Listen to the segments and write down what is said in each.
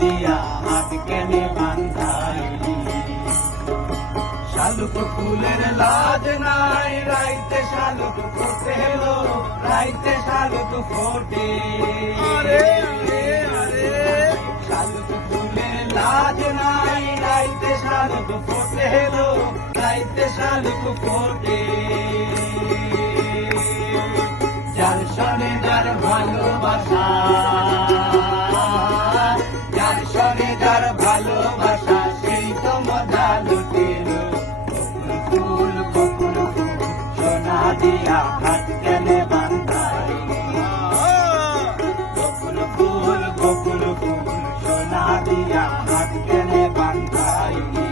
দিয়া হাত কেনে বান্ধাইলি। শালুক ফুলের লাজ নাই, রাইতে শালুক ফোটেলো, রাইতে শালুক ফোটে। শালুক ফুলের লাজ নাই, রাইতে শালুক ফোটেলো, রাইতে শালুক ফোটে। যার সনে যার ভালোবাসা, যার সনে যার ভালোবাসা, সেই তো মজা লুটিল। বকুল ফুল সোনা দিয়া হাত কেনে বান্ধাইলি। বকুল ফুল সোনা দিয়া হাত কেনে বান্ধাইলি।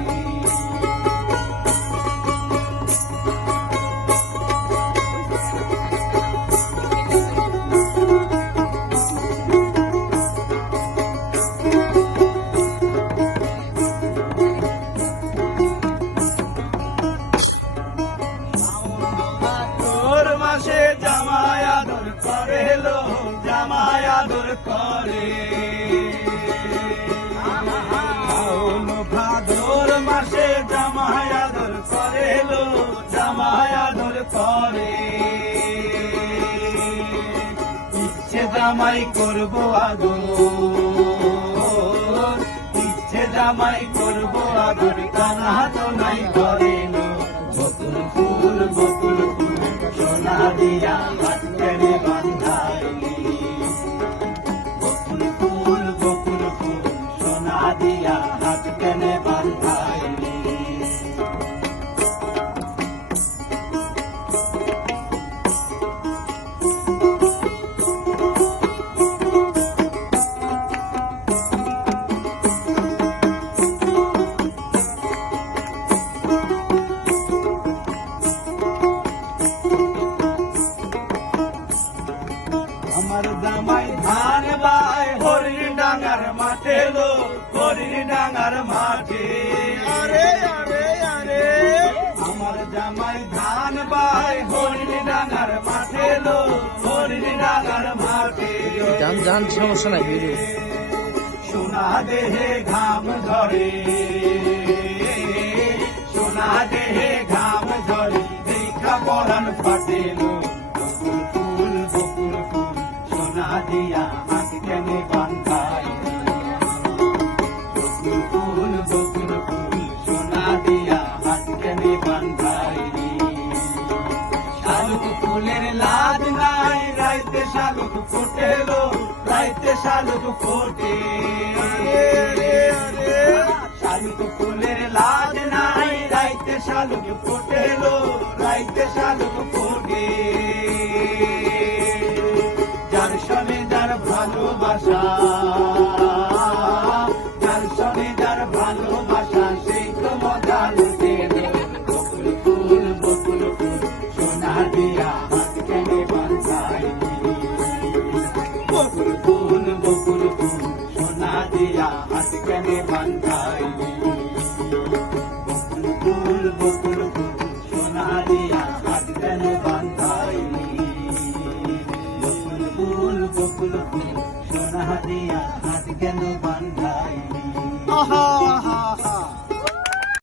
মাসে জামাই আদর করে লো, জামাই আদর করে। ভাদর মাসে জামাই আদর করে লো, জামাই আদর করে। ইচ্ছে জামাই করবো আদর, ইচ্ছে জামাই করবো আদর, কানা তো নাই করে লো। বকুল ফুল সোনা দিয়া হাত কেনে বান্ধাইলি। বকুল ফুল সোনা দিয়া হাত কেনে বান্ধাইলি। আমার জামাই ধান বাই হরিণ ডাঙ্গার মাঠে লো, হরিণ ডাঙ্গার মাঠে। আমার জামাই ধান বাই হরিণ ডাঙ্গার মাঠে লো, হরিণ ডাঙ্গার মাঠে। জান সমস্যা নাই ভিডিও। সোনা দেহে ঘাম ঝরে, সোনা দেহে ঘাম ঝরে, দেখা পরাণ ফাটেলো। বকুল ফুল সোনা দিয়া হাত কেনে বান্ধাইলি। বকুল ফুল সোনা দিয়া হাত কেনে বান্ধাইলি। শালুক ফুলের লাজ নাই, রাইতে শালুক ফোটেলো, রাইতে শালুক ফোটে। শালুক ফুলের লাজ নাই, রাইতে শালুক ফোটেলো, রাইতে শালুক ফোটে। যার সনে যার ভালোবাসা, যার সনে যার ভালোবাসা, সেই তো মজা লুটেল। বকুল ফুল সোনা দিয়া হাত কেনে বান্ধাইলি। বকুল ফুল সোনা দিয়া হাত কেনে বান্ধাইলি। বকুল ফুল সোনা দিয়া হাত কেনে বান্ধাইলি। বকুল ফুল সোনা দিয়া হাত কেনে বান্ধাইলি।